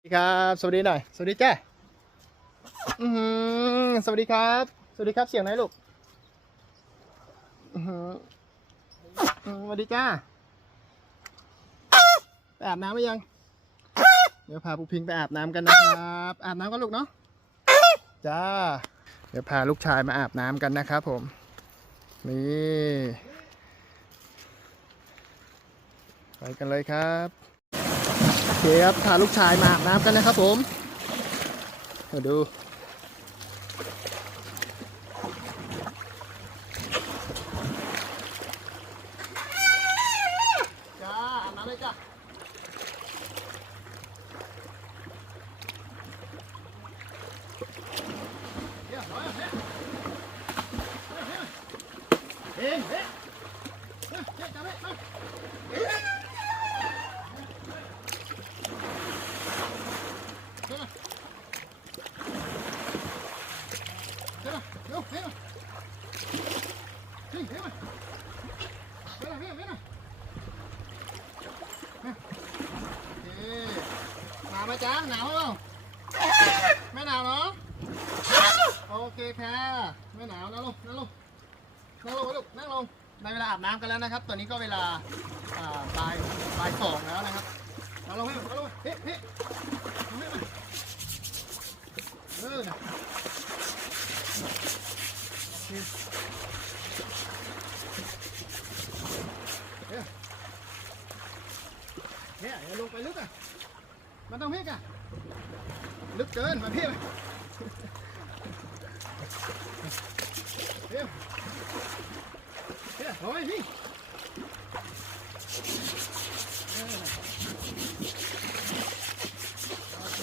สวัสดีครับสวัสดีหน่อยสวัสดีจ้าอือสวัสดีครับ สวัสดีครับเสียงไหนลูกอือหืออืมสวัสดีจ้าไปอาบน้ำหรือยัง เดี๋ยวพาปูพิงไปอาบน้ำกันนะครับ อาบน้ำกันลูกเนาะจ้า เดี๋ยวพาลูกชายมาอาบน้ำกันนะครับผม นี่ ไปกันเลยครับ เคครับพาลูกชายมาอาบน้ำกันนะครับผมมาดู จ้าอาบน้ำเลยจ้าเดี๋ยวเฮ้ยเฮ้ยเฮ้ยเฮ้ยเฮ้ยเฮ้ยเฮ้ยจับเลยมา เฮ้ยมาเร็วเฮ้ยมาเฮ้ยเฮ้ยมาเฮ้ยมาเฮ้ยมาเฮ้ยมาโอเคหนาว ไหมจ๊ะหนาวเปล่าไม่หนาวเนาะโอเคค่ะไม่หนาวนะลูกนั่งลงนั่งลงไว้ลูกนั่งลงในเวลาอาบน้ำกันแล้วนะครับ ตอนนี้ก็เวลาอ่าบ่ายบ่ายสองแล้วนะครับนั่งลงให้ลูกนั่งลงเฮ้เฮ้ยนั่งให้มาเออนะเนี่ยอย่าลงไปลึกอะ มันต้องพี่กะลึกเกินมาพี่ไปเดี๋ยวเดี๋ยวลงไปพี่โอเค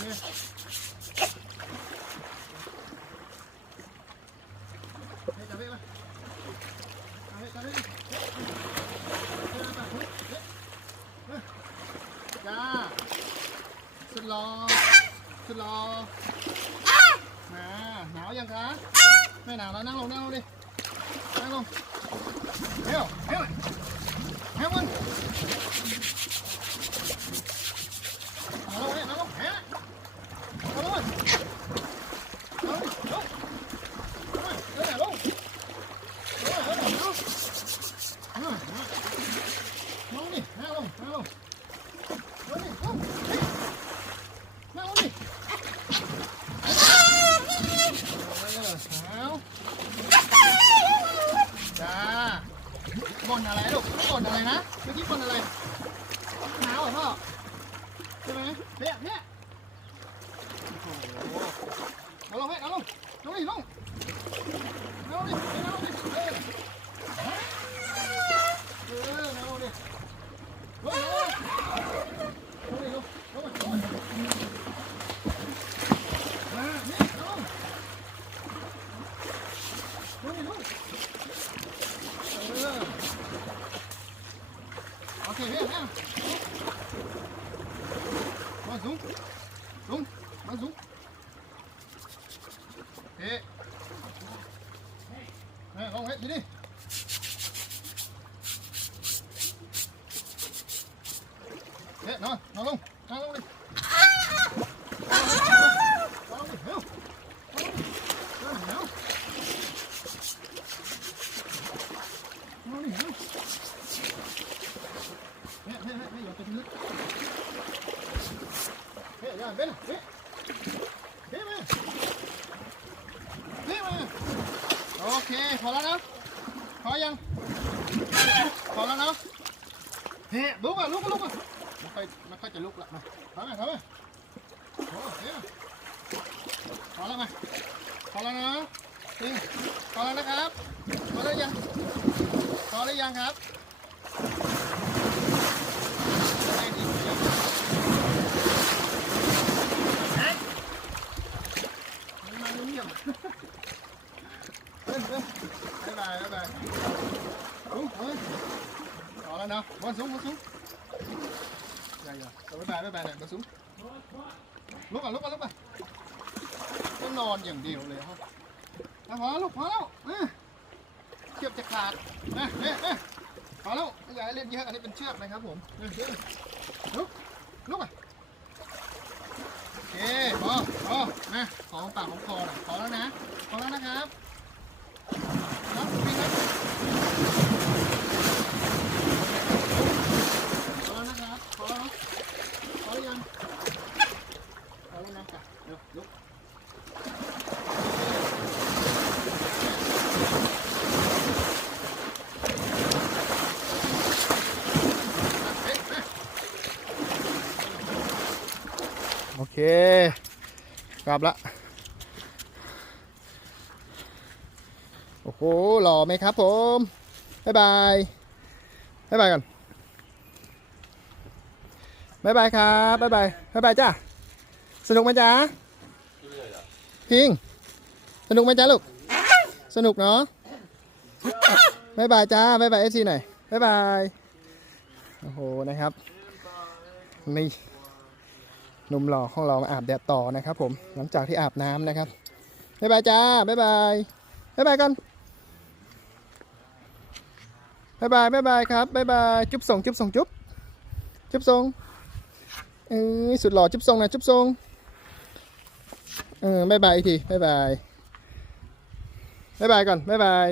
เฮ้ยจับพี่มาเอาให้จับพี่มาเฮ้ยเฮ้ยมาเฮ้ยเฮ้ยเฮ้ยจ้าึ้นรอ ขึ้นรอ มาหนาวยังคะไม่หนาวแล้วนั่งลงนั่งลงดิ นั่งลงเร็วเร็วเร็วมึงนั่งลงเนี่ยนั่งลงแหะนั่งลงเลยนั่งลงดิลงเออลงเออเออลงเออลงดินั่งลงนั่งลงลงดิลงเฮ้ยนั่งลงดิเออเอาจ้าบ่นอะไรลูกบ่นอะไรนะเมื่อกี้บ่นอะไรหนาวเหรอพ่อใช่ไหมเนี่ยเนี่ยโอ้โหเอาลงไหมเอาลงลง ดิลงเอาลงดิเอาลงดิเออเออเอาลงดิลงลงลงดิลงลงลงมานี่ลงลงดิลงเออโอเคเนี่ยมาสูงสูงมาสูง เฮ้เฮ้ลงเฮ้ทีนี้เฮ้นอนนอ นลงนอนลงดินอเร็วเร็วเร็ว Nó đi hả? Nè, nè, nè, nè, cái nước. Nè, ra bên này, nè. Nè mà. Nè mà. Ok, พอแล้วนะพอยังพอแล้วนะเฮ้ลุกอะลุกอะลุกอะไมันค่อยไมันค่อยจะลุกละมาเข้ามาเข้ามโอ้เฮ้พอแล้วไหมพอแล้วนะพอแล้วนะครับพอแล้วยังพอหรือยังครับได้ดีหรือยังเฮ้ยนี่มาเงียบๆเฮ้ยเฮ้ยบ๊ายบายบ๊ายบาย สูงเฮ้ยพอแล้วนะบอลสูงบอลสูงอย่าอย่าบ๊ายบายบ๊ายบายเนี่ยบอลสูงลุกก่อนลุกก่อนลุกก่อนต้องนอนอย่างเดียวเลยครับพอแล้วลูกพอแล้วอะเชือกจะขาดนะเนี่ยเนี่ยพอแล้วไม่ยาเล่นเยอะอันนี้เป็นเชือกนะครับผมเนี่ยเดี๋ยลุกลุกอะอพอมาของปากของคอหน่อยขอแล้วนะขอแล้วนะครับครับ พอแล้วนะครับขอแล้วนะขอยังขอแล้วนะจ้ะเดี๋ยวลุกโอเค กลับละ โอ้โหหล่อไหมครับผมบ๊ายบายบ๊ายบายกันบ๊ายบายครับบ๊ายบายบ๊ายบายจ้าสนุกไหมจ๊ะพิง สนุกไหมจ๊ะลูก สนุกเนาะบ๊ายบายจ้าบ๊ายบายเอฟซีหน่อยบ๊ายบายโอ้โหนะครับนี่หนุ่มหล่อของเรามาอาบแดดต่อนะครับผมหลังจากที่อาบน้ำนะครับบ๊ายบายจ้าบ๊ายบายบ๊ายบายกัน บายบายบายบายครับบายบายจุ๊บส่งจุ๊บส่งจุ๊บจุ๊บส่งเออสุดหล่อจุ๊บส่งนะจุ๊บส่งเออบายบายอีกทีบายบายบายบายก่อนบายบาย